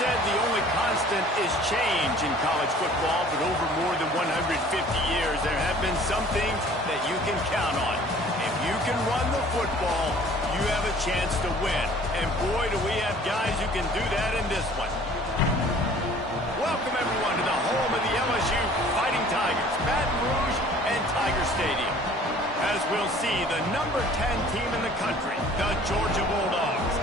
said the only constant is change in college football, but over more than 150 years, there have been some things that you can count on. If you can run the football, you have a chance to win. And boy, do we have guys who can do that in this one. Welcome, everyone, to the home of the LSU Fighting Tigers, Baton Rouge and Tiger Stadium. As we'll see, the number 10 team in the country, the Georgia Bulldogs,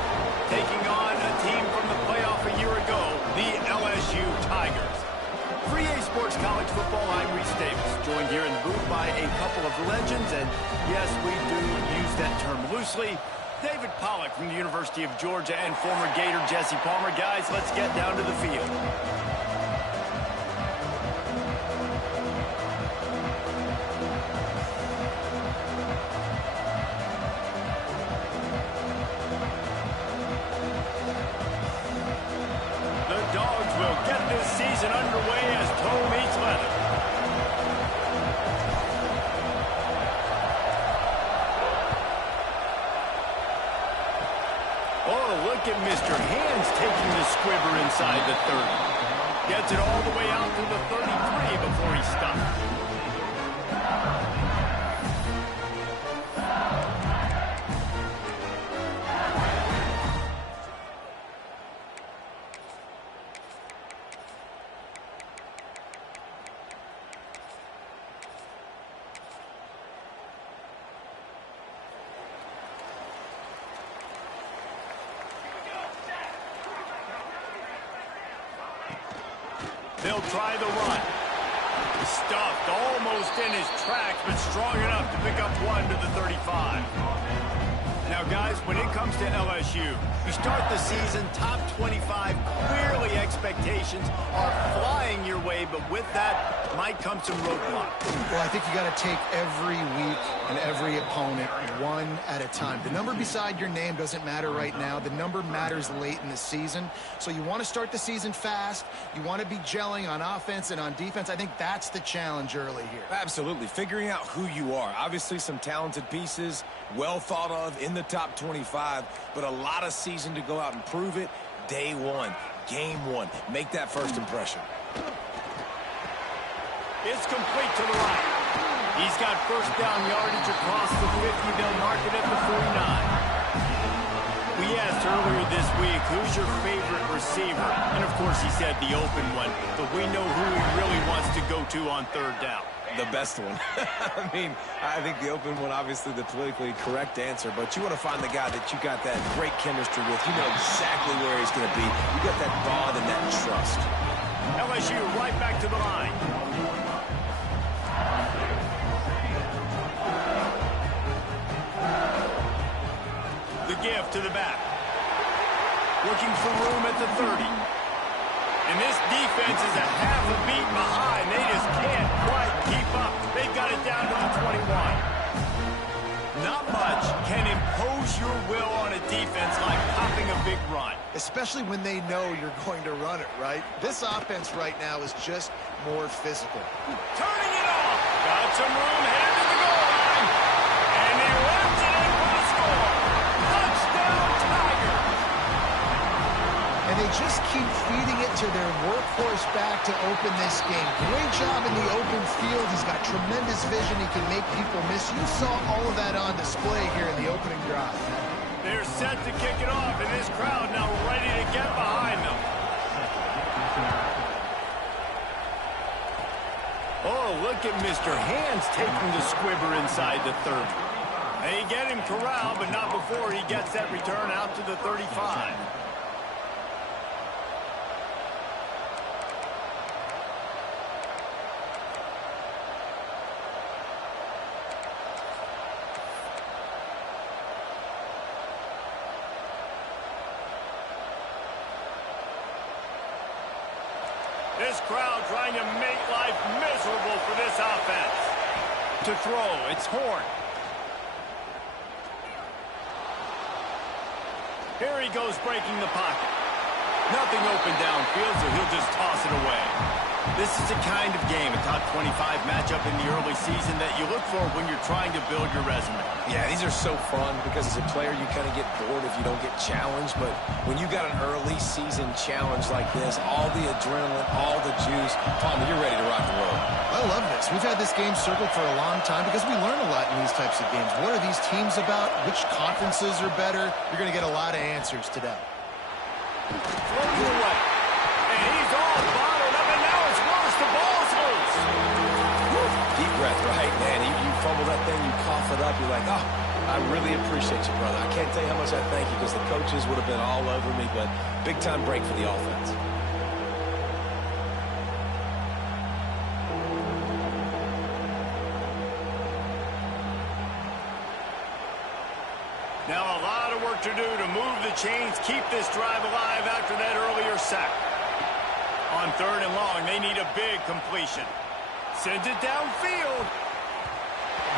taking on a team from the playoff a year ago, the LSU Tigers. 3A Sports College Football, I'm Reese Davis, joined here in the booth by a couple of legends, and yes, we do use that term loosely. David Pollack from the University of Georgia and former Gator Jesse Palmer. Guys, let's get down to the field. Season underway as toe meets leather. Oh, look at Mr. Hands taking the squibber inside the 30. Gets it all the way out to the 33 before he stops. They'll try the run. Stuffed almost in his tracks, but strong enough to pick up one to the 35. Now, guys, when it comes to LSU, you start the season top 25. Clearly, expectations are flying your way, but with that might come some roadblocks. Well, I think you got to take every week and every opponent one at a time. The number beside your name doesn't matter right now. The number matters late in the season. So you want to start the season fast. You want to be gelling on offense and on defense. I think that's the challenge early here. Absolutely. Figuring out who you are. Obviously, some talented pieces, well thought of in the top 25, but a lot of season to go out and prove it. Day one, game one. Make that first impression. It's complete to the right. He's got first down yardage across the 50. They'll mark it at the 49. We asked earlier this week, who's your favorite receiver? And, of course, he said the open one. But we know who he really wants to go to on third down. The best one. I mean, I think the open one, obviously the politically correct answer, but you want to find the guy that you got that great chemistry with. You know exactly where he's going to be. You got that bond and that trust. LSU right back to the line. The give to the back. Looking for room at the 30. And this defense is a half a beat behind. They just can't quite keep up. They've got it down to the 21. Not much can impose your will on a defense like popping a big run. Especially when they know you're going to run it, right? This offense right now is just more physical. Turning it off. Got some room headed to the goal line. And he left it in for the score. Touchdown, Tigers. And they just keep feeding it to their workhorse back to open this game. Great job in the open field. He's got tremendous vision. He can make people miss. You saw all of that on display here in the opening drive. They're set to kick it off, and this crowd now ready to get behind them. Oh, look at Mr. Hands taking the squibber inside the 30. They get him corralled, but not before he gets that return out to the 35. This crowd trying to make life miserable for this offense. To throw, it's Horn. Here he goes breaking the pocket. Nothing open downfield, so he'll just toss it away. This is the kind of game, a top 25 matchup in the early season that you look for when you're trying to build your resume. Yeah, these are so fun because as a player you kind of get bored if you don't get challenged, but when you got an early season challenge like this, all the adrenaline, all the juice, Palmer, you're ready to rock and roll. I love this. We've had this game circled for a long time because we learn a lot in these types of games. What are these teams about? Which conferences are better? You're going to get a lot of answers today. Floating away. And he's all bottled up, and now it's worse. The ball's loose. Woo. Deep breath, right, man. You fumble that thing, you cough it up, you're like, oh, I really appreciate you, brother. I can't tell you how much I thank you because the coaches would have been all over me, but big-time break for the offense. Now a lot of work to do to move the chains, keep this drive alive after that earlier sack. On 3rd and long, they need a big completion. Sends it downfield.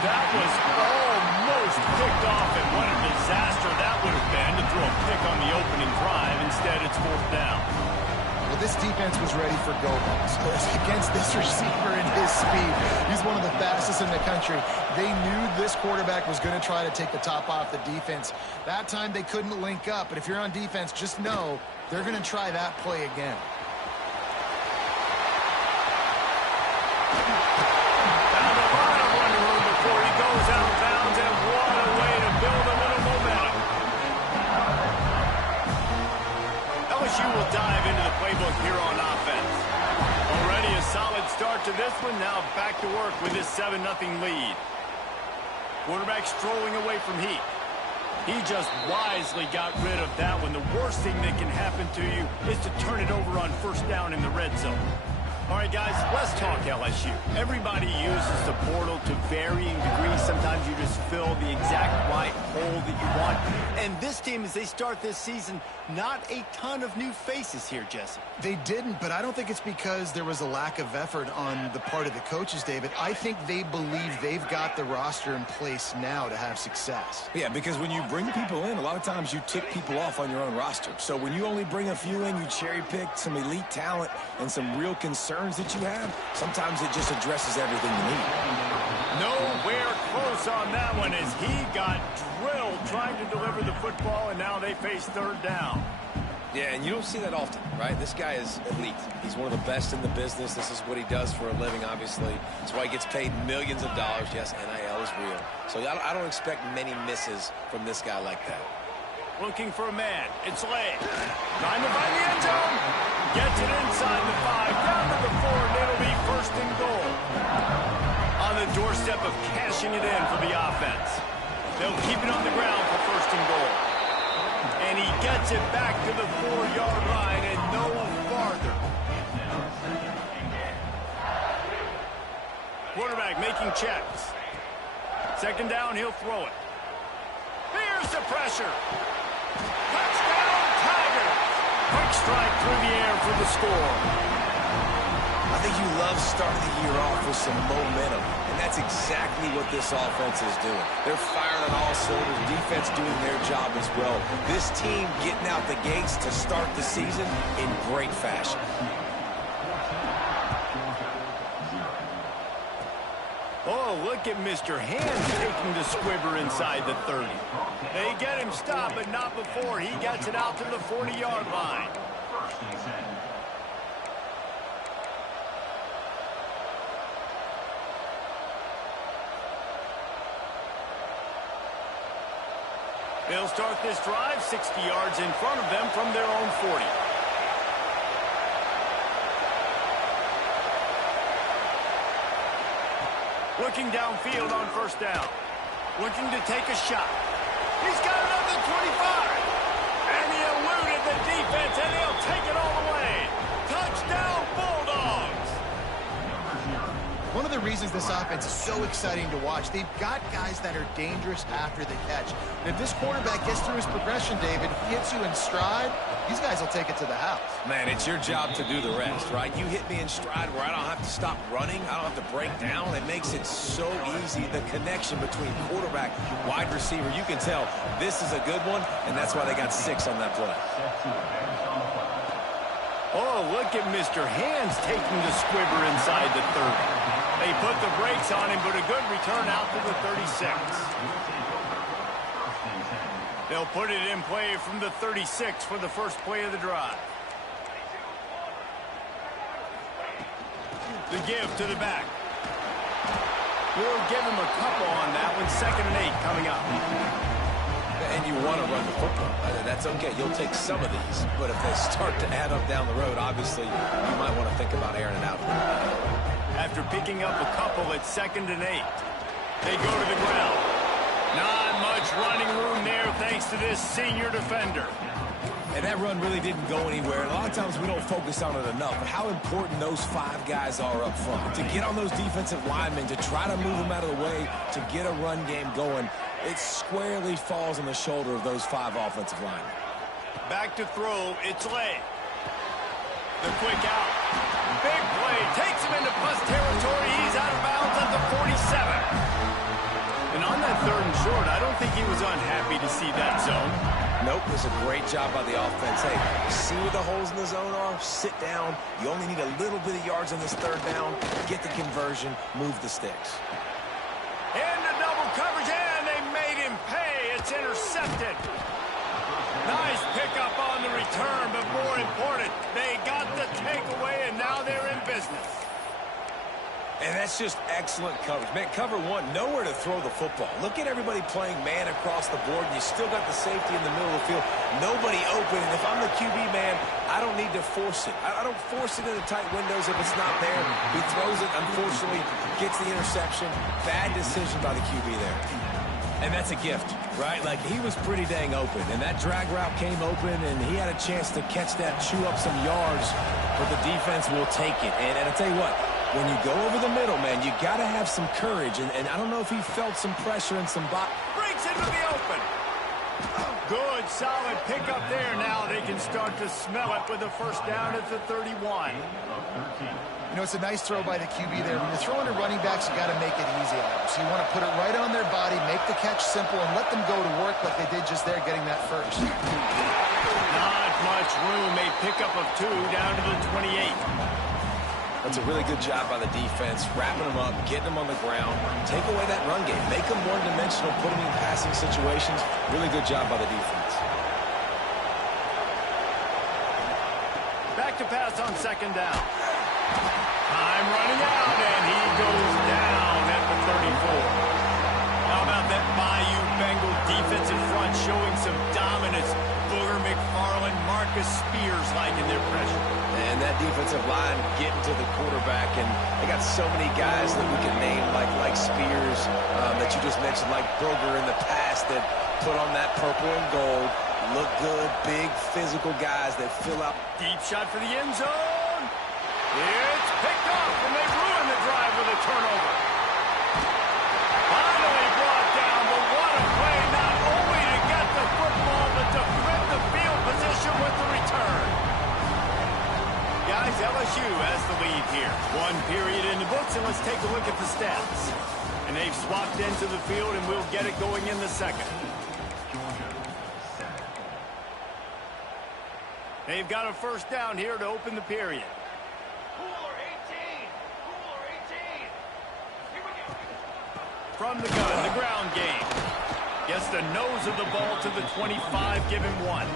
That was almost picked off, and what a disaster that would have been to throw a pick on the opening drive. Instead, it's 4th down. Well, this defense was ready for go-balls against this receiver and his speed. He's one of the fastest in the country. They knew this quarterback was going to try to take the top off the defense. That time they couldn't link up, but if you're on defense, just know they're going to try that play again. Found a lot of running room before he goes out of bounds, and what a way to build a little momentum. LSU will dive into the playbook here on offense. Already a solid start to this one. Now back to work with this 7-0 lead. Quarterback strolling away from heat. He just wisely got rid of that one. The worst thing that can happen to you is to turn it over on 1st down in the red zone. All right, guys, let's talk LSU. Everybody uses the portal to varying degrees. Sometimes you just fill the exact right hole that you want. And this team, as they start this season, not a ton of new faces here, Jesse. They didn't, but I don't think it's because there was a lack of effort on the part of the coaches, David. I think they believe they've got the roster in place now to have success. Yeah, because when you bring people in, a lot of times you tick people off on your own roster. So when you only bring a few in, you cherry-pick some elite talent and some real concerns that you have, sometimes it just addresses everything you need. Nowhere close on that one as he got drilled trying to deliver the football, and now they face 3rd down. Yeah, and you don't see that often, right? This guy is elite. He's one of the best in the business. This is what he does for a living, obviously. That's why he gets paid millions of dollars. Yes, NIL is real. So I don't expect many misses from this guy like that. Looking for a man. It's Lay. Trying to find the end zone. Gets it inside the 5. Down to the 4, and it'll be 1st and goal. On the doorstep of cashing it in for the offense. They'll keep it on the ground for 1st and goal. And he gets it back to the 4-yard line and no farther. Quarterback making checks. 2nd down, he'll throw it. Here's the pressure. Touchdown, Tigers! Quick strike through the air for the score. I think you love starting the year off with some momentum, and that's exactly what this offense is doing. They're firing on all cylinders, defense doing their job as well. This team getting out the gates to start the season in great fashion. Oh, look at Mr. Hands taking the squibber inside the 30. They get him stopped, but not before he gets it out to the 40-yard line. They'll start this drive 60 yards in front of them from their own 40. Looking downfield on 1st down. Looking to take a shot. He's got another 25. And he eluded the defense, and he'll take it all the way. Touchdown, Bulldogs. One of the reasons this offense is so exciting to watch, they've got guys that are dangerous after the catch. And if this quarterback gets through his progression, David, hits you in stride, these guys will take it to the house. Man, it's your job to do the rest, right? You hit me in stride where I don't have to stop running. I don't have to break down. It makes it so easy. The connection between quarterback, wide receiver, you can tell this is a good one, and that's why they got 6 on that play. Oh, look at Mr. Hands taking the squibber inside the 30. They put the brakes on him, but a good return out to the 36. They'll put it in play from the 36 for the first play of the drive. The give to the back. We'll give him a couple on that one. 2nd and 8 coming up. And you want to run the football. That's okay. You'll take some of these. But if they start to add up down the road, obviously, you might want to think about airing it out. After picking up a couple at 2nd and 8, they go to the ground. Not much running room there thanks to this senior defender. And that run really didn't go anywhere. A lot of times we don't focus on it enough, but how important those 5 guys are up front. To get on those defensive linemen, to try to move them out of the way, to get a run game going, it squarely falls on the shoulder of those 5 offensive linemen. Back to throw, it's Lay. The quick out. Big play, takes him into plus territory. He's out of bounds at the 47. And on that 3rd and short, I don't think he was unhappy to see that zone. Nope, it was a great job by the offense. Hey, see where the holes in the zone are? Sit down. You only need a little bit of yards on this 3rd down. Get the conversion. Move the sticks. Into double coverage, and they made him pay. It's intercepted. Nice pickup on the return, but more important, they got the takeaway, and now they're in business. And that's just excellent coverage. Man, cover 1, nowhere to throw the football. Look at everybody playing man across the board, and you still got the safety in the middle of the field. Nobody open, and if I'm the QB, man, I don't need to force it. I don't force it into tight windows if it's not there. He throws it, unfortunately, gets the interception. Bad decision by the QB there. And that's a gift, right? Like, he was pretty dang open, and that drag route came open, and he had a chance to catch that, chew up some yards, but the defense will take it. And I'll tell you what, when you go over the middle, man, you got to have some courage. And I don't know if he felt some pressure and some breaks into the open. Good, solid pickup there. Now they can start to smell it with a 1st down at the 31. You know, it's a nice throw by the QB there. When you're throwing to running backs, you got to make it easy on them. So you want to put it right on their body, make the catch simple, and let them go to work like they did just there, getting that 1st. Not much room. A pickup of 2 down to the 28. That's a really good job by the defense, wrapping them up, getting them on the ground, take away that run game, make them one-dimensional, put them in passing situations. Really good job by the defense. Back to pass on 2nd down. Time running out, and he goes down at the 34. How about that Bayou Bengal defensive front showing some dominance? Booger McFarland, Marcus Spears liking their pressure. And that defensive line getting to the quarterback, and they got so many guys that we can name like Spears that you just mentioned, like Booger in the past that put on that purple and gold, look good, big physical guys that fill out. Deep shot for the end zone. It's picked off, and they ruin the drive with a turnover. Finally brought down, but what a play, not only to get the football, but to flip the field position with the return. Guys, LSU has the lead here. 1 period in the books, and let's take a look at the stats. And they've swapped into the field, and we'll get it going in the 2nd. They've got a 1st down here to open the period. From the gun, the ground game. Gets the nose of the ball to the 25, give him 1.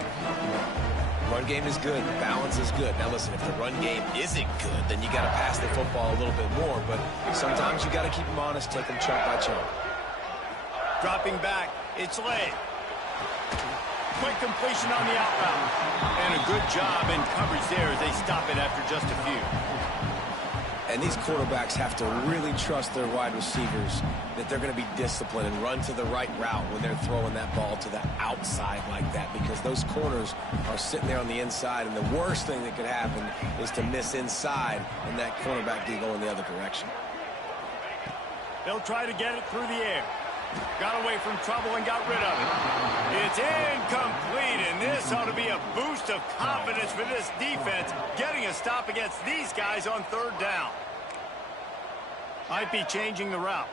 Run game is good. Balance is good. Now, listen, if the run game isn't good, then you got to pass the football a little bit more. But sometimes you got to keep them honest, take them chunk by chunk. Dropping back, it's Lay. Quick completion on the out route. And a good job in coverage there as they stop it after just a few. And these quarterbacks have to really trust their wide receivers that they're going to be disciplined and run to the right route when they're throwing that ball to the outside like that, because those corners are sitting there on the inside, and the worst thing that could happen is to miss inside and that cornerback be going the other direction. They'll try to get it through the air. Got away from trouble and got rid of it. It's incomplete, and this ought to be a boost of confidence for this defense, getting a stop against these guys on 3rd down. Might be changing the route.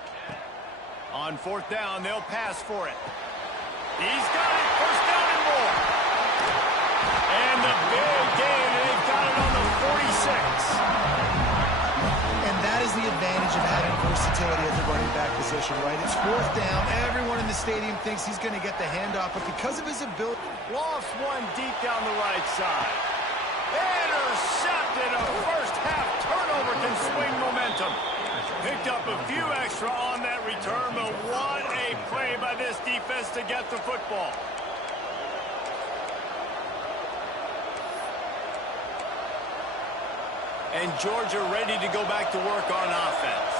On 4th down, they'll pass for it. He's got it, 1st down and more. And the big gain, they've got it on the versatility at the running back position, right? It's fourth down. Everyone in the stadium thinks he's going to get the handoff, but because of his ability... Lost one deep down the right side. Intercepted. A first half turnover can swing momentum. Picked up a few extra on that return, but what a play by this defense to get the football. And Georgia ready to go back to work on offense.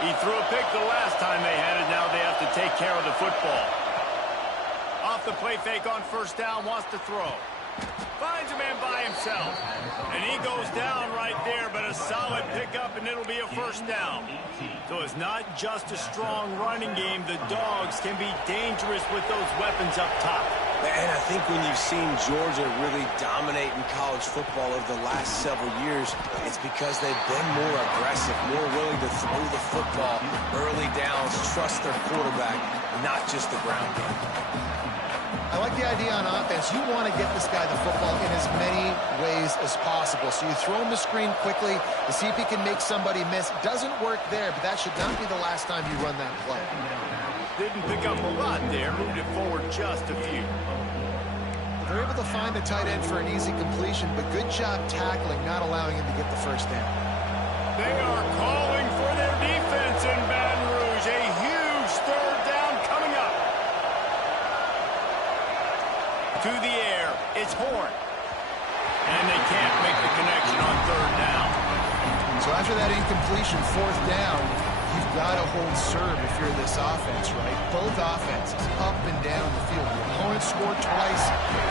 He threw a pick the last time they had it. Now they have to take care of the football. Off the play fake on first down, wants to throw. Finds a man by himself. And he goes down right there, but a solid pickup, and it'll be a first down. So it's not just a strong running game. The Dogs can be dangerous with those weapons up top. And I think when you've seen Georgia really dominate in college football over the last several years, it's because they've been more aggressive, more willing to throw the football early downs, trust their quarterback, not just the ground game. I like the idea on offense. You want to get this guy the football in as many ways as possible. So you throw him the screen quickly to see if he can make somebody miss. Doesn't work there, but that should not be the last time you run that play. Didn't pick up a lot there. Moved it forward just a few. They're able to find the tight end for an easy completion, but good job tackling, not allowing him to get the first down. They are calling for their defense in Baton Rouge. A huge third down coming up. To the air, it's Horn. And they can't make the connection on third down. So after that incompletion, fourth down, you've got to hold serve if you're this offense, right? Both offenses up and down the field. Your opponent scored twice.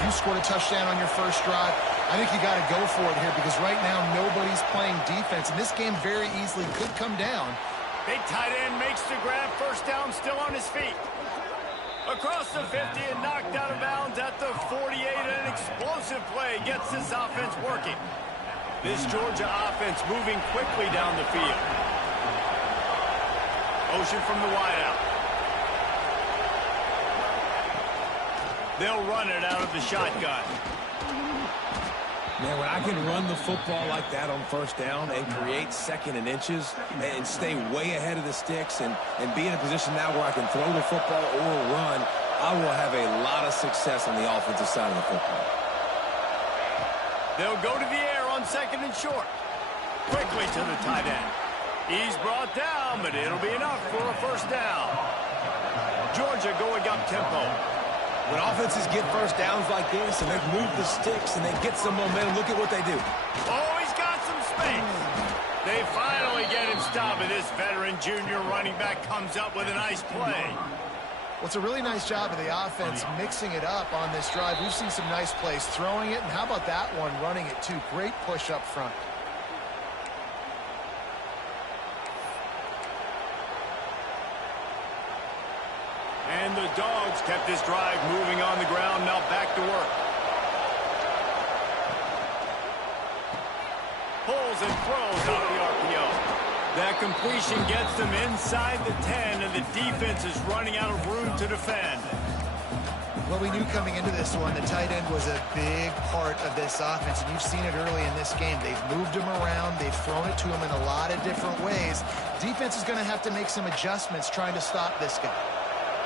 You scored a touchdown on your first drive. I think you got to go for it here because right now nobody's playing defense, and this game very easily could come down. Big tight end makes the grab. First down, still on his feet. Across the 50 and knocked out of bounds at the 48. An explosive play gets this offense working. This Georgia offense moving quickly down the field. Motion from the wideout. They'll run it out of the shotgun. Man, when I can run the football like that on first down and create second and inches and stay way ahead of the sticks and be in a position now where I can throw the football or run, I will have a lot of success on the offensive side of the football. They'll go to the air on second and short. Quickly to the tight end. He's brought down, but it'll be enough for a first down. Georgia going up tempo. When offenses get first downs like this and they move the sticks and they get some momentum, look at what they do. Oh, he's got some space. They finally get him stopped, and this veteran junior running back comes up with a nice play. Well, it's a really nice job of the offense mixing it up on this drive. We've seen some nice plays throwing it, and how about that one running it too? Great push up front. And the Dogs kept this drive moving on the ground. Now back to work. Pulls and throws out the RPO. That completion gets them inside the 10, and the defense is running out of room to defend. Well, we knew coming into this one, the tight end was a big part of this offense, and you've seen it early in this game. They've moved him around. They've thrown it to him in a lot of different ways. Defense is going to have to make some adjustments trying to stop this guy.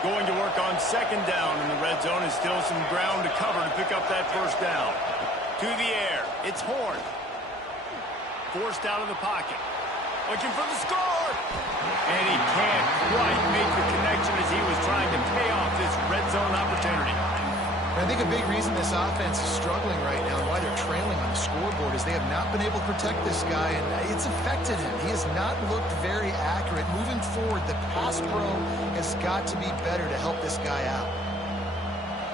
Going to work on second down in the red zone, and still some ground to cover to pick up that first down. To the air, it's Horn. Forced out of the pocket. Looking for the score! And he can't quite make the connection as he was trying to pay off this red zone opportunity. I think a big reason this offense is struggling right now and why they're trailing on the scoreboard is they have not been able to protect this guy, and it's affected him. He has not looked very accurate. Moving forward, the pass pro has got to be better to help this guy out.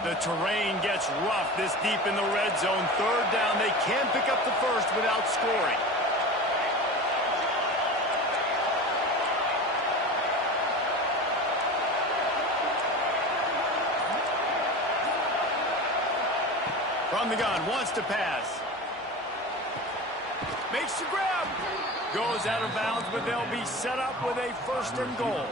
The terrain gets rough this deep in the red zone. Third down, they can pick up the first without scoring. From the gun, wants to pass. Makes the grab. Goes out of bounds, but they'll be set up with a first and goal.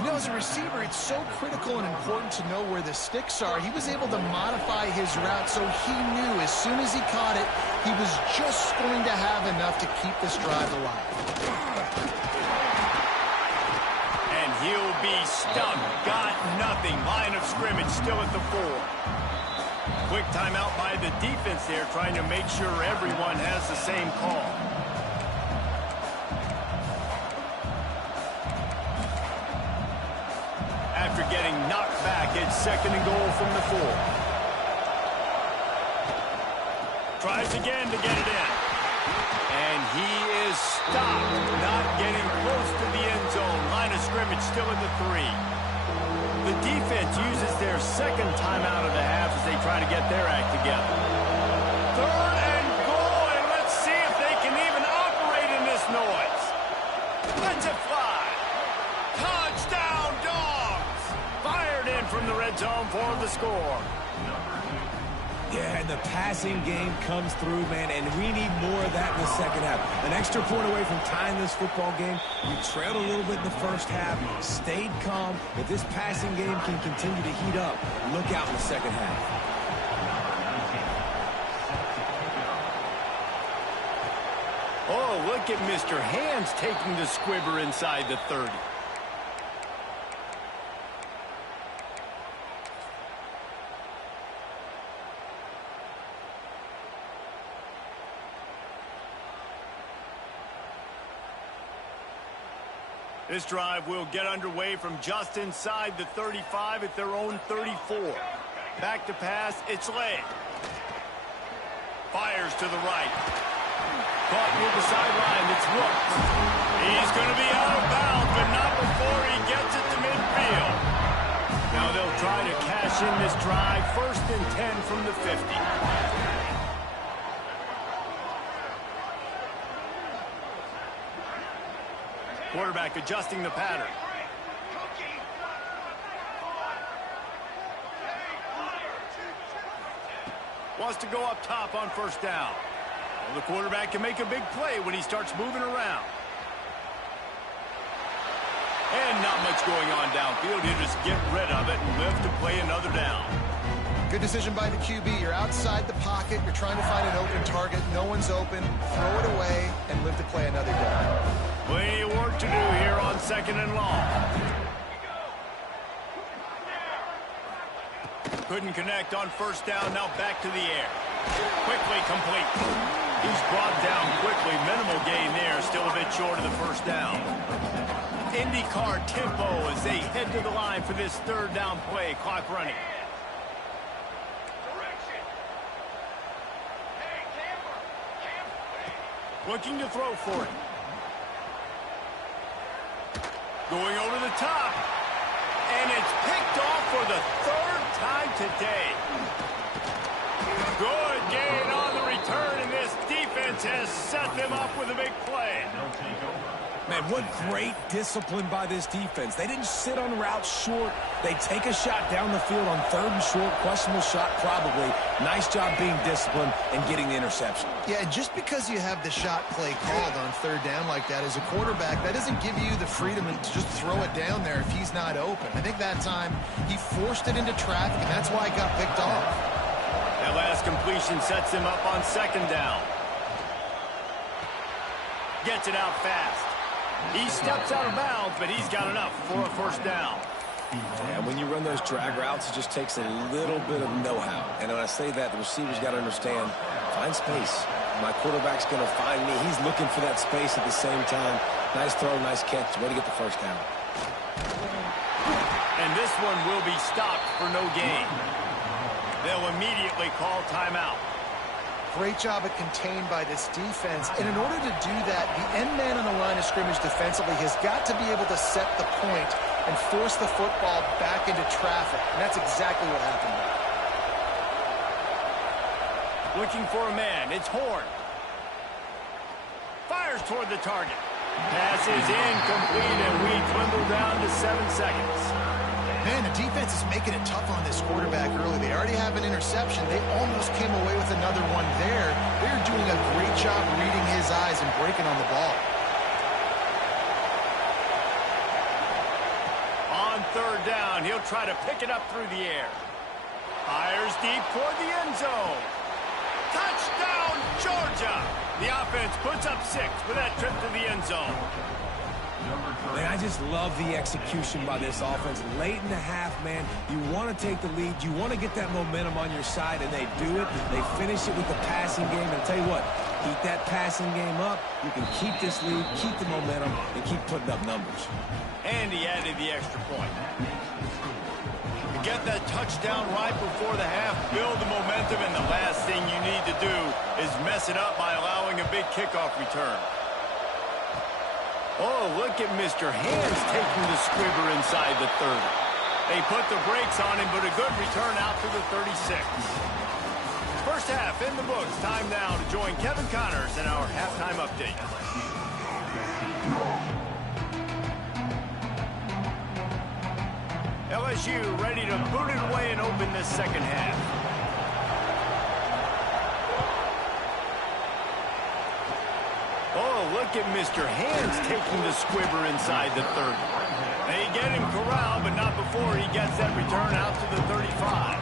You know, as a receiver, it's so critical and important to know where the sticks are. He was able to modify his route, so he knew as soon as he caught it, he was just going to have enough to keep this drive alive. he'll be stuck. Got nothing. Line of scrimmage still at the 4. Quick timeout by the defense there, trying to make sure everyone has the same call. After getting knocked back, it's 2nd and goal from the 4. Tries again to get it in. And he is stopped, not getting close to the end zone. Line of scrimmage still at the 3. The defense uses their 2nd timeout of the half as they try to get their act together. 3rd and goal, and let's see if they can even operate in this noise. Let's it fly. Touchdown, Dogs! Fired in from the red zone for the score. Yeah, and the passing game comes through, man, and we need more of that in the second half. An extra point away from tying this football game. We trailed a little bit in the first half, stayed calm. If this passing game can continue to heat up, look out in the second half. Oh, look at Mr. Hands taking the squibber inside the 30. This drive will get underway from just inside the 35 at their own 34. Back to pass, it's led. Fires to the right. Caught near the sideline, it's Rooks. He's going to be out of bounds, but not before he gets it to midfield. Now they'll try to cash in this drive, 1st and 10 from the 50. Quarterback adjusting the pattern. Wants to go up top on 1st down. Well, the quarterback can make a big play when he starts moving around. And not much going on downfield. He'll just get rid of it and live to play another down. Good decision by the QB. You're outside the pocket. You're trying to find an open target. No one's open. Throw it away and live to play another down. Plenty of work to do here on 2nd and long. Couldn't connect on 1st down. Now back to the air. Quickly complete. He's brought down quickly. Minimal gain there. Still a bit short of the 1st down. IndyCar tempo as they head to the line for this 3rd down play. Clock running. Looking to throw for it. Going over the top. And it's picked off for the 3rd time today. Good gain on the return, and this defense has set them up with a big play. Man, what great discipline by this defense. They didn't sit on routes short. They take a shot down the field on 3rd and short. Questionable shot, probably. Nice job being disciplined and getting the interception. Yeah, and just because you have the shot play called on 3rd down like that as a quarterback, that doesn't give you the freedom to just throw it down there if he's not open. I think that time he forced it into traffic, and that's why it got picked off. That last completion sets him up on 2nd down. Gets it out fast. He steps out of bounds, but he's got enough for a 1st down. And when you run those drag routes, it just takes a little bit of know-how. And when I say that, the receiver's got to understand, find space. My quarterback's going to find me. He's looking for that space at the same time. Nice throw, nice catch. Way to get the 1st down. And this one will be stopped for no gain. They'll immediately call timeout. Great job at contained by this defense. And in order to do that, the end man on the line of scrimmage defensively has got to be able to set the point and force the football back into traffic. And that's exactly what happened there. Looking for a man. It's Horn. Fires toward the target. Pass is incomplete, and we dwindle down to 7 seconds. Man, the defense is making it tough on this quarterback early. They already have an interception. They almost came away with another one there. They're doing a great job reading his eyes and breaking on the ball. On 3rd down, he'll try to pick it up through the air. Fires deep toward the end zone. Touchdown, Georgia! The offense puts up 6 for that trip to the end zone. Man, I just love the execution by this offense. Late in the half, man, you want to take the lead. You want to get that momentum on your side, and they do it. They finish it with the passing game. And I'll tell you what, keep that passing game up. You can keep this lead, keep the momentum, and keep putting up numbers. And he added the extra point. You get that touchdown right before the half, build the momentum, and the last thing you need to do is mess it up by allowing a big kickoff return. Oh, look at Mr. Hands taking the squibber inside the 30. They put the brakes on him, but a good return out to the 36. First half in the books. Time now to join Kevin Connors in our halftime update. LSU ready to boot it away and open this second half. Oh, look at Mr. Hands taking the squibber inside the 30. They get him corralled, but not before he gets that return out to the 35.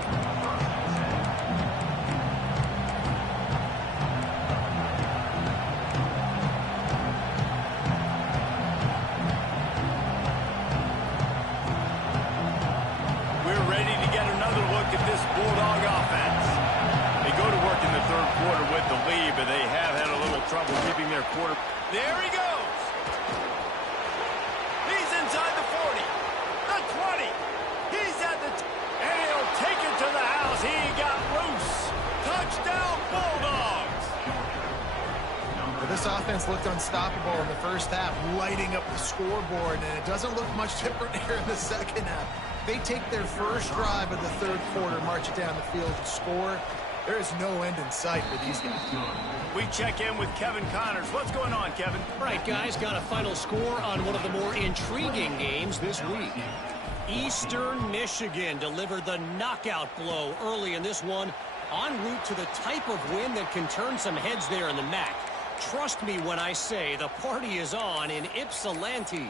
We're ready to get another look at this Bulldog offense. They go to work in the third quarter with the lead, but they have had a little trouble keeping their quarter. There he goes. He's inside the 40, the 20. He's at the and he'll take it to the house. He got loose. Touchdown, Bulldogs. Well, this offense looked unstoppable in the first half, lighting up the scoreboard, and it doesn't look much different here in the second half. They take their first drive of the third quarter, march it down the field, and score. There is no end in sight for these guys. We check in with Kevin Connors. What's going on, Kevin? All right, guys, got a final score on one of the more intriguing games this week. Eastern Michigan delivered the knockout blow early in this one, en route to the type of win that can turn some heads there in the MAC. Trust me when I say the party is on in Ypsilanti.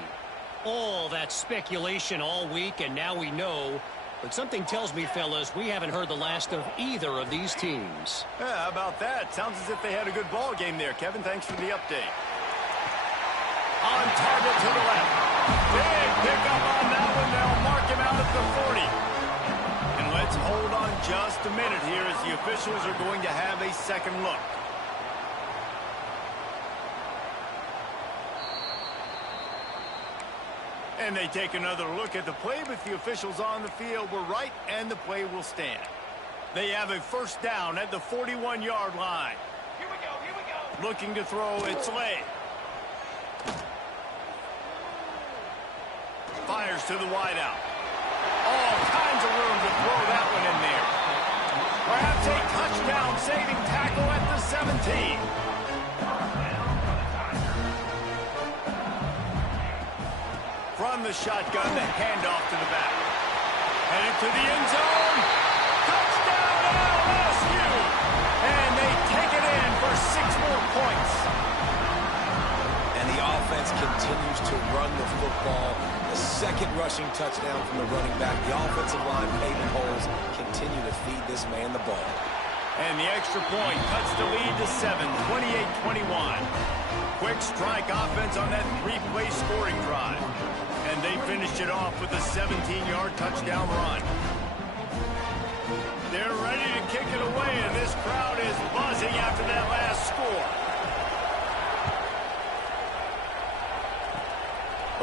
All that speculation all week, and now we know. But something tells me, fellas, we haven't heard the last of either of these teams. Yeah, how about that? Sounds as if they had a good ball game there, Kevin. Thanks for the update. On target to the left. Big pickup on that one. They'll mark him out at the 40. And let's hold on just a minute here as the officials are going to have a second look. And they take another look at the play, but the officials on the field were right, and the play will stand. They have a first down at the 41-yard line. Here we go, here we go. Looking to throw, it's Lay. Fires to the wideout. All kinds of room to throw that one in there. Perhaps a touchdown-saving tackle at the 17. From the shotgun, the handoff to the back. Headed to the end zone. Touchdown, LSU! And they take it in for 6 more points. And the offense continues to run the football. The second rushing touchdown from the running back. The offensive line paving holes continue to feed this man the ball. And the extra point cuts the lead to 7, 28-21. Quick strike offense on that 3-play scoring drive. And they finished it off with a 17-yard touchdown run. They're ready to kick it away, and this crowd is buzzing after that last score.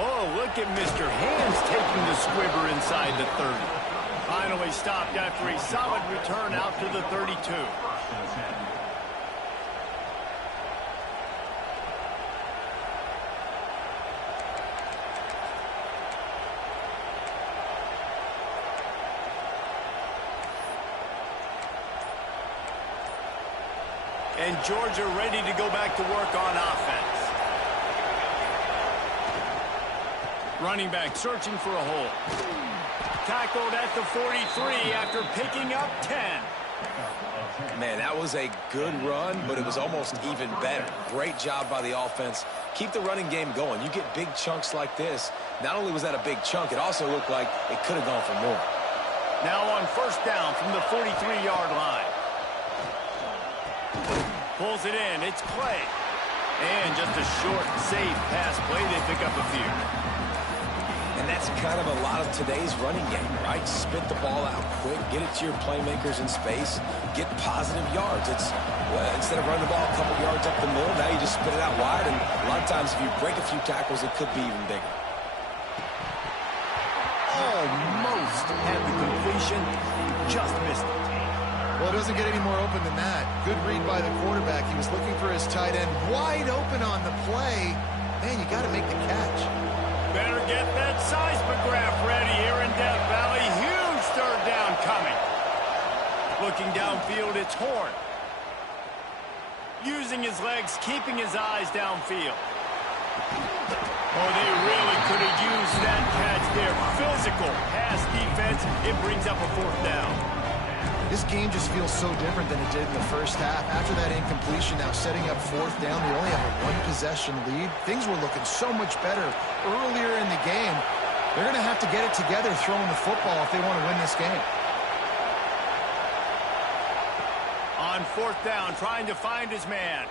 Oh, look at Mr. Hands taking the squibber inside the 30. Finally stopped after a solid return out to the 32. And Georgia ready to go back to work on offense. Running back searching for a hole. Tackled at the 43 after picking up 10. Man, that was a good run, but it was almost even better. Great job by the offense. Keep the running game going. You get big chunks like this. Not only was that a big chunk, it also looked like it could have gone for more. Now on first down from the 43-yard line. Pulls it in. It's Clay. And just a short, safe pass play. They pick up a few. And that's kind of a lot of today's running game, right? Spit the ball out quick, get it to your playmakers in space, get positive yards. It's instead of running the ball a couple yards up the middle, now you just spit it out wide. And a lot of times if you break a few tackles, it could be even bigger. Almost had the completion, just missed it. Well, it doesn't get any more open than that. Good read by the quarterback. He was looking for his tight end wide open on the play. Man, you got to make the catch. Better get that seismograph ready here in Death Valley. Huge third down coming. Looking downfield, it's Horn. Using his legs, keeping his eyes downfield. Oh, they really could have used that catch there. Physical pass defense. It brings up a fourth down. This game just feels so different than it did in the first half. After that incompletion, now setting up fourth down, they only have a one-possession lead. Things were looking so much better earlier in the game. They're going to have to get it together throwing the football if they want to win this game. On fourth down, trying to find his man.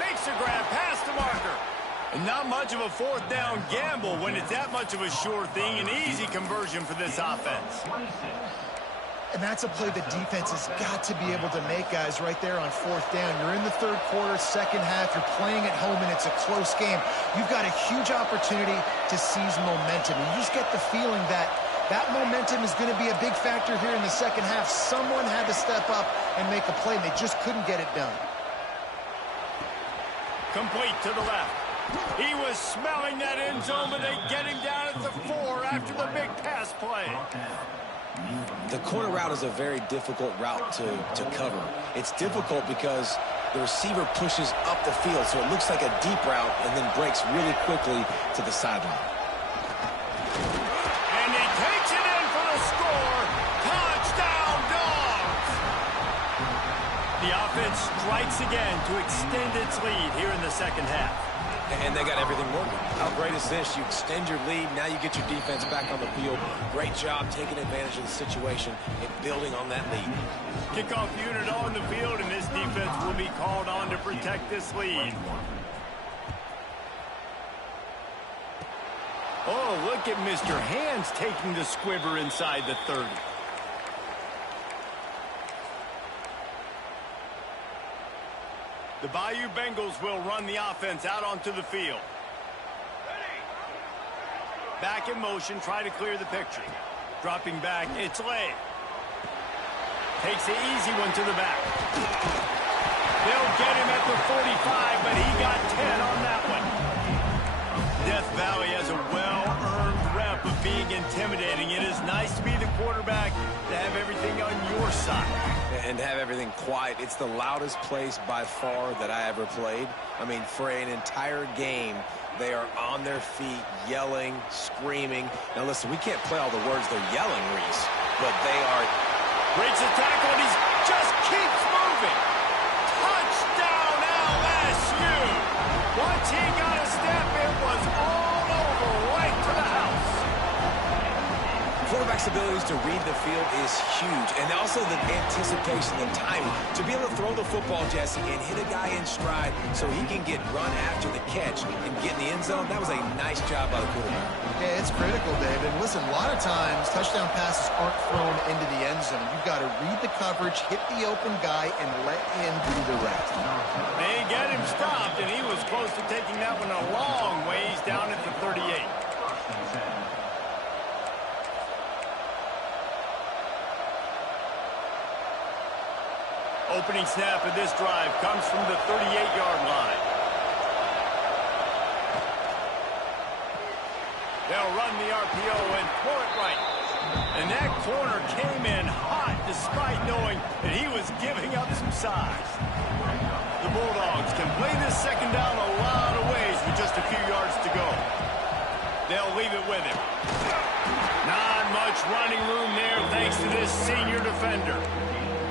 Makes a grab past the marker. And not much of a fourth down gamble when it's that much of a sure thing. An easy conversion for this offense. And that's a play the defense has got to be able to make, guys, right there on fourth down. You're in the third quarter, second half. You're playing at home, and it's a close game. You've got a huge opportunity to seize momentum. You just get the feeling that that momentum is going to be a big factor here in the second half. Someone had to step up and make a play, and they just couldn't get it done. Complete to the left. He was smelling that end zone, but they get him down at the 4 after the big pass play. The corner route is a very difficult route to cover. It's difficult because the receiver pushes up the field, so it looks like a deep route and then breaks really quickly to the sideline. And he takes it in for the score. Touchdown, Dogs! The offense strikes again to extend its lead here in the second half. And they got everything working. How great is this? You extend your lead. Now you get your defense back on the field. Great job taking advantage of the situation and building on that lead. Kickoff unit on the field, and this defense will be called on to protect this lead. Oh, look at Mr. Hands taking the squibber inside the 30. The Bayou Bengals will run the offense out onto the field. Back in motion, try to clear the picture. Dropping back, it's Lay. Takes the easy one to the back. They'll get him at the 45, but he got 10 on that one. Death Valley has a well-earned rep of being intimidating. It is nice to be the quarterback, to have everything on your side. And have everything quiet. It's the loudest place by far that I ever played. I mean, for an entire game, they are on their feet, yelling, screaming. Now, listen, we can't play all the words they're yelling, Reese, but they are... Breaks the tackle, and he just keeps moving. Touchdown, LSU! Once he got a step, it was all over, right to the house. Quarterback's abilities to read the field is huge, and also the anticipation, the timing. To be able to throw the football, Jesse, and hit a guy in stride so he can get run after the catch and get in the end zone, that was a nice job by the quarterback. Yeah, it's critical, David. Listen, a lot of times touchdown passes aren't thrown into the end zone. You've got to read the coverage, hit the open guy, and let him do the rest. They get him stopped, and he was close to taking that one a long ways down at the 38. Opening snap of this drive comes from the 38-yard line. They'll run the RPO and throw it right. And that corner came in hot despite knowing that he was giving up some size. The Bulldogs can play this second down a lot of ways with just a few yards to go. They'll leave it with him. Not much running room there thanks to this senior defender.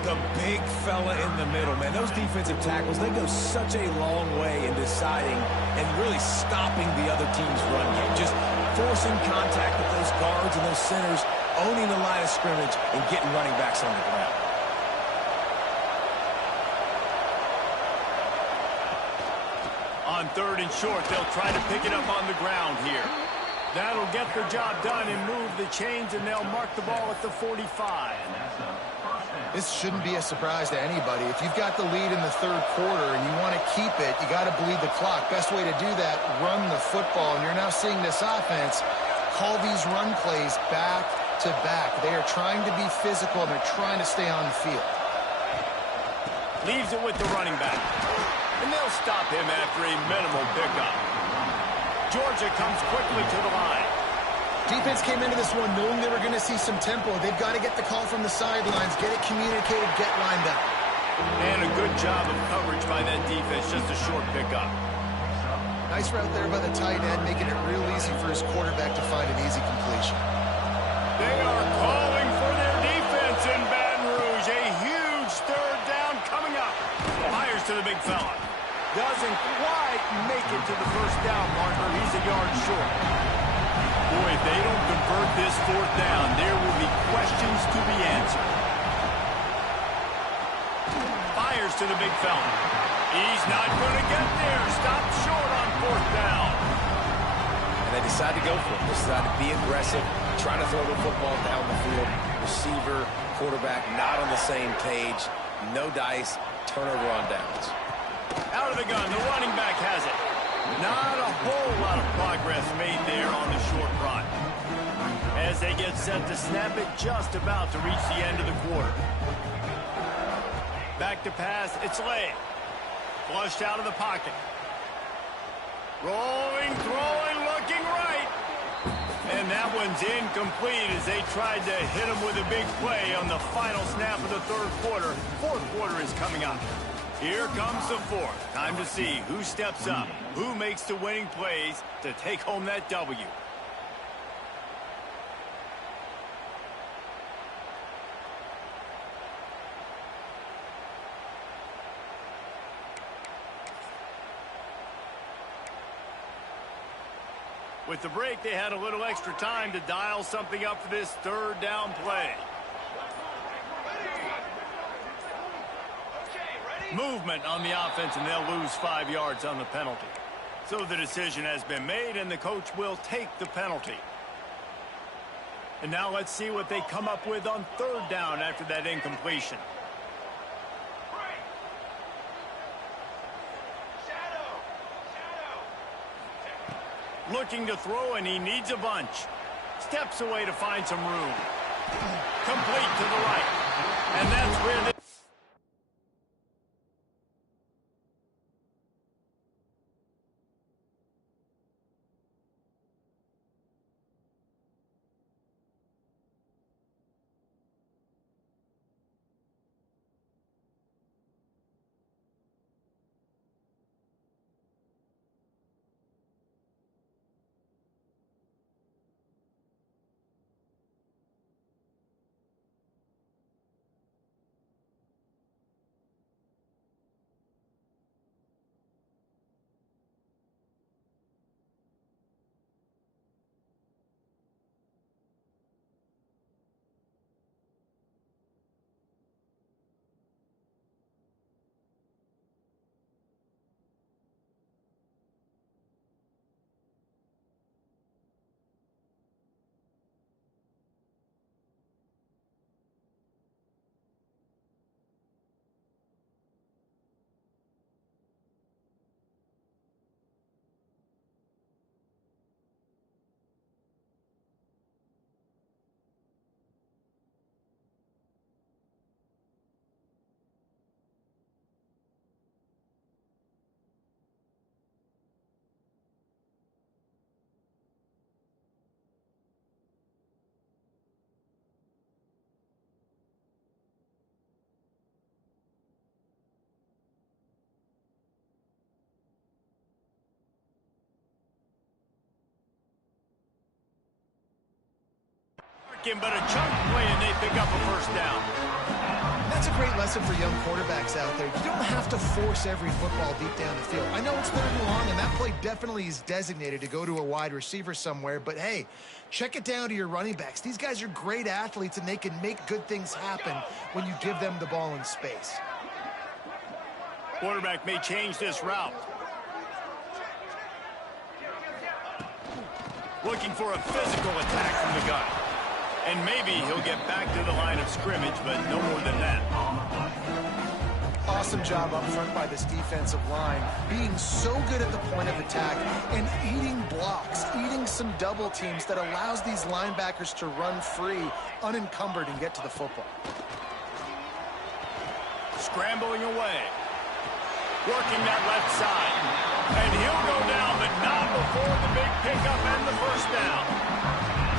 The big fella in the middle, man. Those defensive tackles, they go such a long way in deciding and really stopping the other team's run game. Just forcing contact with those guards and those centers, owning the line of scrimmage, and getting running backs on the ground. On 3rd and short, they'll try to pick it up on the ground here. That'll get the job done and move the chains, and they'll mark the ball at the 45. This shouldn't be a surprise to anybody. If you've got the lead in the 3rd quarter and you want to keep it, you got to bleed the clock. Best way to do that, run the football. And you're now seeing this offense call these run plays back to back. They are trying to be physical, and they're trying to stay on the field. Leaves it with the running back. And they'll stop him after a minimal pickup. Georgia comes quickly to the line. Defense came into this one knowing they were going to see some tempo. They've got to get the call from the sidelines, get it communicated, get lined up. And a good job of coverage by that defense, just a short pickup. Nice route there by the tight end, making it real easy for his quarterback to find an easy completion. They are calling for their defense in Baton Rouge. A huge 3rd down coming up. Fires to the big fella. Doesn't quite make it to the 1st down marker. He's a yard short. Boy, if they don't convert this 4th down, there will be questions to be answered. Fires to the big fella. He's not going to get there. Stopped short on 4th down. And they decide to go for it. They decide to be aggressive, try to throw the football down the field. Receiver, quarterback, not on the same page. No dice. Turnover on downs. Out of the gun, the running back has it. Not a whole lot of progress made there on the short run. As they get set to snap it, just about to reach the end of the quarter. Back to pass, it's Lay. Flushed out of the pocket. Rolling, throwing, looking right. And that one's incomplete as they tried to hit him with a big play on the final snap of the 3rd quarter. 4th quarter is coming up. Here comes the 4th. Time to see who steps up, who makes the winning plays to take home that W. With the break, they had a little extra time to dial something up for this 3rd down play. Movement on the offense, and they'll lose 5 yards on the penalty. So the decision has been made, and the coach will take the penalty. And now let's see what they come up with on 3rd down after that incompletion. Looking to throw, and he needs a bunch. Steps away to find some room. Complete to the right. And that's where they... But a chunk play, and they pick up a 1st down. That's a great lesson for young quarterbacks out there. You don't have to force every football deep down the field. I know it's 3rd and long, and that play definitely is designated to go to a wide receiver somewhere, but hey, check it down to your running backs. These guys are great athletes, and they can make good things happen when you give them the ball in space. Quarterback may change this route. Looking for a physical attack from the gun. And maybe he'll get back to the line of scrimmage, but no more than that. Awesome job up front by this defensive line, being so good at the point of attack and eating blocks, eating some double teams that allows these linebackers to run free, unencumbered, and get to the football. Scrambling away. Working that left side. And he'll go down, but not before the big pickup and the first down.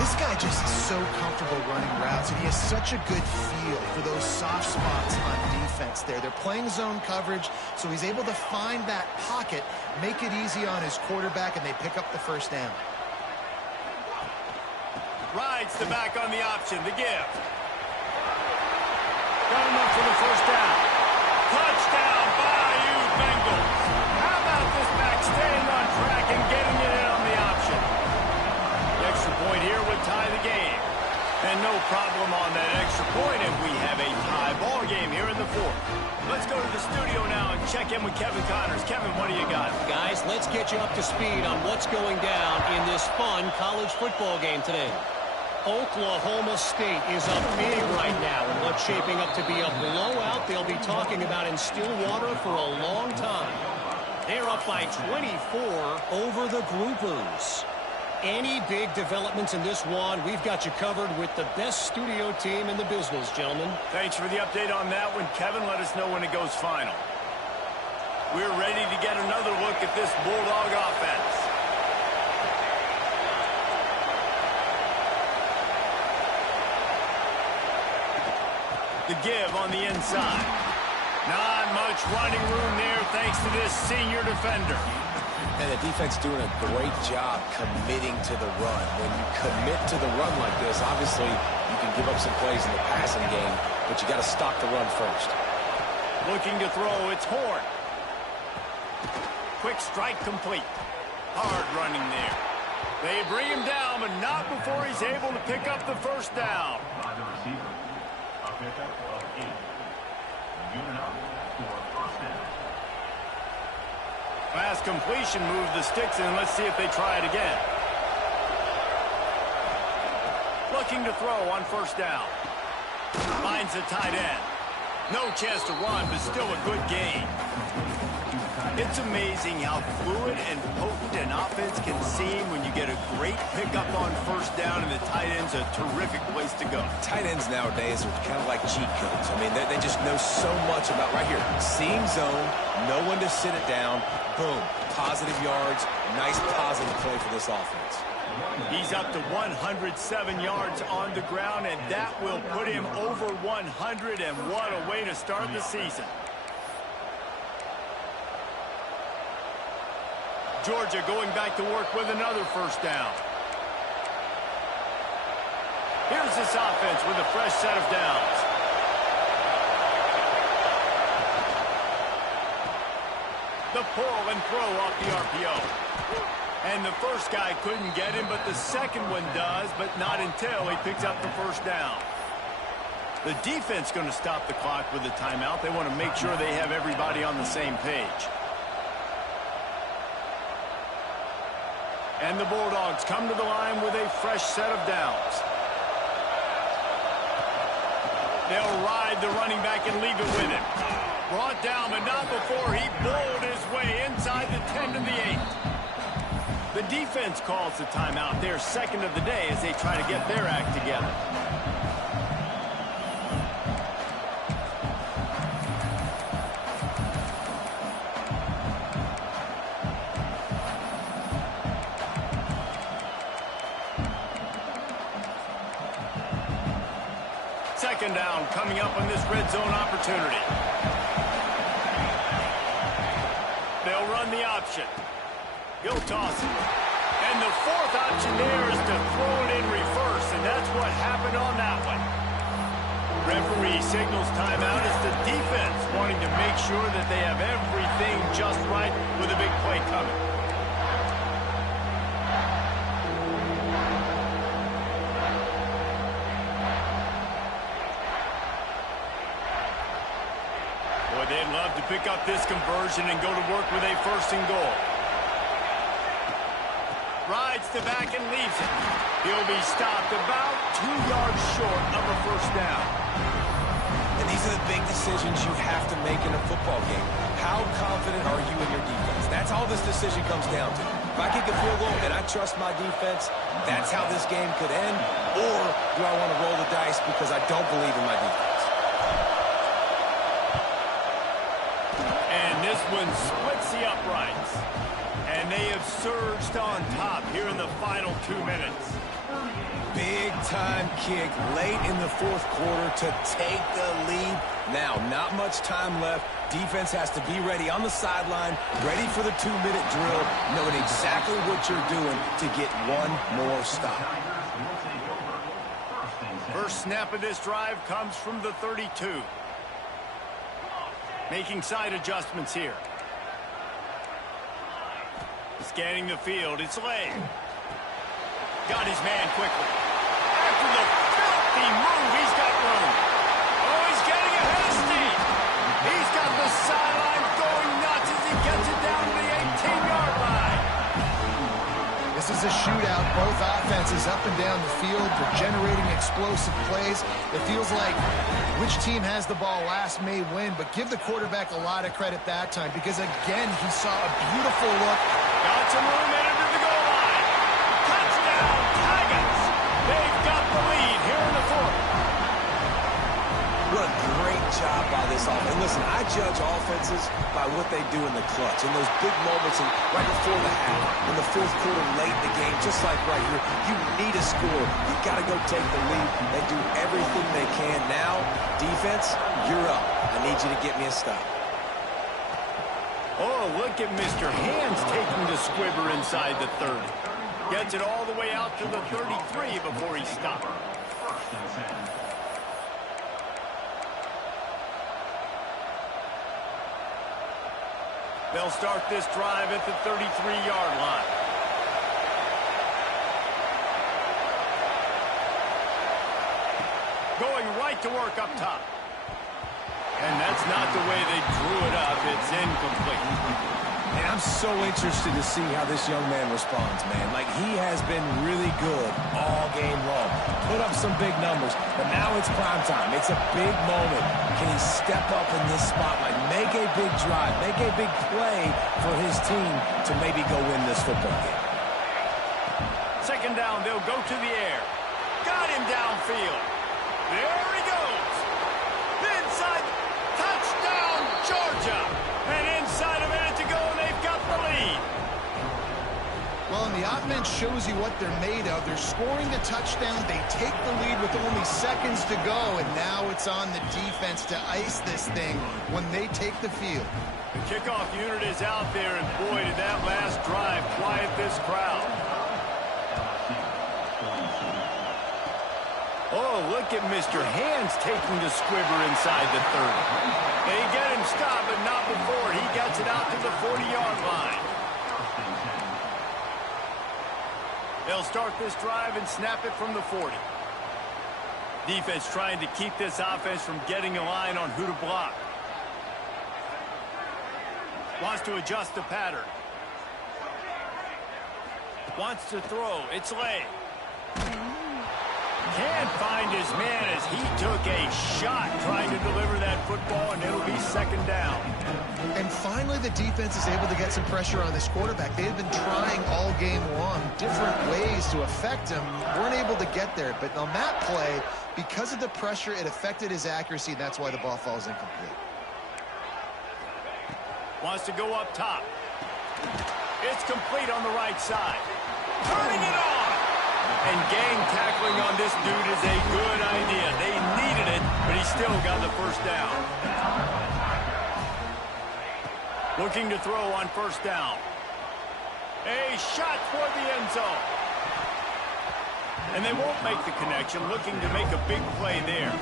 This guy just is so comfortable running routes, and he has such a good feel for those soft spots on defense there. They're playing zone coverage, so he's able to find that pocket, make it easy on his quarterback, and they pick up the first down. Rides the back on the option, the give. Got enough for the first down. Touchdown, Bayou Bengals. How about this back staying on track and getting it in on the option? The extra point here would tie the game. And no problem on that extra point, and we have a tie ball game here in the fourth. Let's go to the studio now and check in with Kevin Connors. Kevin, what do you got? Guys, let's get you up to speed on what's going down in this fun college football game today. Oklahoma State is up big right now in what's shaping up to be a blowout they'll be talking about in Stillwater for a long time. They're up by 24 over the Groupers. Any big developments in this one, we've got you covered with the best studio team in the business, gentlemen. Thanks for the update on that one, Kevin. Let us know when it goes final. We're ready to get another look at this Bulldog offense. The give on the inside. Not much running room there thanks to this senior defender. And the defense doing a great job committing to the run. When you commit to the run like this, obviously you can give up some plays in the passing game, but you got to stop the run first. Looking to throw, it's Horn. Quick strike complete. Hard running there. They bring him down, but not before he's able to pick up the first down. Fast completion, move the sticks in. Let's see if they try it again. Looking to throw on first down. Finds the tight end. No chance to run, but still a good gain. It's amazing how fluid and potent an offense can seem when you get a great pickup on first down, and the tight end's a terrific place to go. Tight ends nowadays are kind of like cheat codes. I mean, they just know so much about right here. Seeing zone, know when to sit it down, boom, positive yards, nice positive play for this offense. He's up to 107 yards on the ground, and that will put him over 100, and what a way to start the season. Georgia going back to work with another first down. Here's this offense with a fresh set of downs. The pull and throw off the RPO. And the first guy couldn't get him, but the second one does, but not until he picks up the first down. The defense going to stop the clock with a timeout. They want to make sure they have everybody on the same page. And the Bulldogs come to the line with a fresh set of downs. They'll ride the running back and leave it with him. Brought down, but not before he bowled his way inside the 10 to the 8. The defense calls the timeout, their second of the day, as they try to get their act together. Second down coming up on this red zone opportunity. They'll run the option. He'll toss it. And the fourth option there is to throw it in reverse, and that's what happened on that one. Referee signals timeout as the defense wanting to make sure that they have everything just right with a big play coming. Boy, they'd love to pick up this conversion and go to work with a first and goal. Rides the back and leaves it. He'll be stopped about 2 yards short of a first down. And these are the big decisions you have to make in a football game. How confident are you in your defense? That's all this decision comes down to. If I kick a field goal and I trust my defense, that's how this game could end. Or do I want to roll the dice because I don't believe in my defense? And this one splits the uprights. And they have surged on top here in the final 2 minutes. Big-time kick late in the fourth quarter to take the lead. Now, not much time left. Defense has to be ready on the sideline, ready for the 2-minute drill, knowing exactly what you're doing to get one more stop. First snap of this drive comes from the 32. Making side adjustments here. Scanning the field, it's Lay. Got his man quickly. After the filthy move, he's got room. Oh, he's getting ahead of steam. He's got the sideline going nuts as he gets it down to the 18-yard line. This is a shootout. Both offenses up and down the field. They're generating explosive plays. It feels like which team has the ball last may win, but give the quarterback a lot of credit that time because, again, he saw a beautiful look. Got some room in into the goal line. Touchdown, Tigers. They've got the lead here in the fourth. What a great job by this offense. Listen, I judge offenses by what they do in the clutch, in those big moments and right before the half, in the fourth quarter, late in the game, just like right here. You need a score. You got to go take the lead. They do everything they can. Now, defense, you're up. I need you to get me a stop. Oh, look at Mr. Hands taking the squibber inside the 30. Gets it all the way out to the 33 before he stopped. They'll start this drive at the 33-yard line. Going right to work up top. And that's not the way they drew it up. It's incomplete. And I'm so interested to see how this young man responds, man. Like, he has been really good all game long. Put up some big numbers, but now it's prime time. It's a big moment. Can he step up in this spotlight, make a big drive, make a big play for his team to maybe go win this football game? Second down, they'll go to the air. Got him downfield. There he goes. Inside. Touchdown, Georgia. And inside a minute to go, and they've got the lead. Well, and the offense shows you what they're made of. They're scoring the touchdown. They take the lead with only seconds to go, and now it's on the defense to ice this thing when they take the field. The kickoff unit is out there, and boy, did that last drive quiet this crowd. Oh, look at Mr. Hands taking the squibber inside the 30. They get him stopped, but not before he gets it out to the 40-yard line. They'll start this drive and snap it from the 40. Defense trying to keep this offense from getting a line on who to block. Wants to adjust the pattern. Wants to throw. It's Lay. Can't find his man as he took a shot trying to deliver that football, and it'll be second down. And finally, the defense is able to get some pressure on this quarterback. They've been trying all game long different ways to affect him. Weren't able to get there. But on that play, because of the pressure, it affected his accuracy. That's why the ball falls incomplete. Wants to go up top. It's complete on the right side. Turning it on. And gang tackling on this dude is a good idea. They needed it, but he still got the first down. Looking to throw on first down. A shot toward the end zone. And they won't make the connection, looking to make a big play there.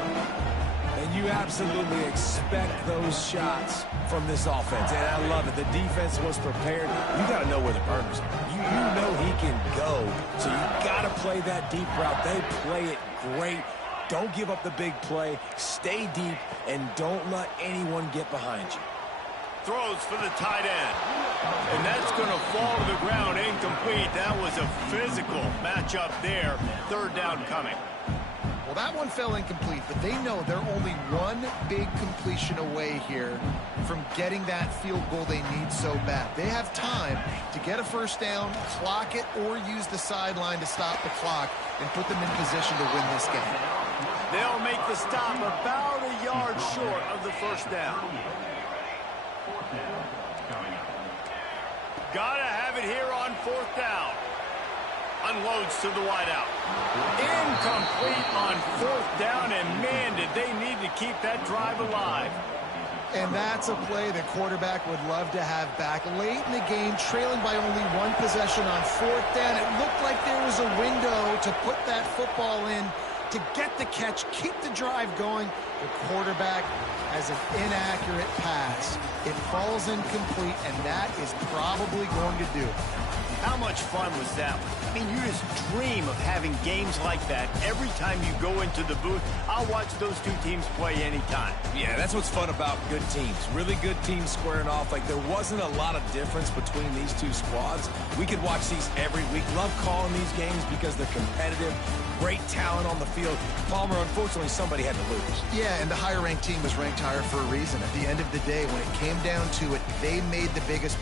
And you absolutely expect those shots from this offense. And I love it. The defense was prepared. You got to know where the burners are. You know he can go. So you got to play that deep route. They play it great. Don't give up the big play. Stay deep and don't let anyone get behind you. Throws for the tight end. And that's going to fall to the ground incomplete. That was a physical matchup there. Third down coming. Well, that one fell incomplete, but they know they're only one big completion away here from getting that field goal they need so bad. They have time to get a first down, clock it, or use the sideline to stop the clock and put them in position to win this game. They'll make the stop about a yard short of the first down. Gotta have it here on fourth down. Unloads to the wideout. Incomplete on fourth down, and man, did they need to keep that drive alive. And that's a play the quarterback would love to have back. Late in the game, trailing by only one possession on fourth down, it looked like there was a window to put that football in, to get the catch, keep the drive going. The quarterback has an inaccurate pass. It falls incomplete, and that is probably going to do it. How much fun was that one? I mean, you just dream of having games like that every time you go into the booth. I'll watch those two teams play anytime. Yeah, that's what's fun about good teams. Really good teams squaring off. Like, there wasn't a lot of difference between these two squads. We could watch these every week. Love calling these games because they're competitive. Great talent on the field. Palmer, unfortunately, somebody had to lose. Yeah, and the higher-ranked team was ranked higher for a reason. At the end of the day, when it came down to it, they made the biggest.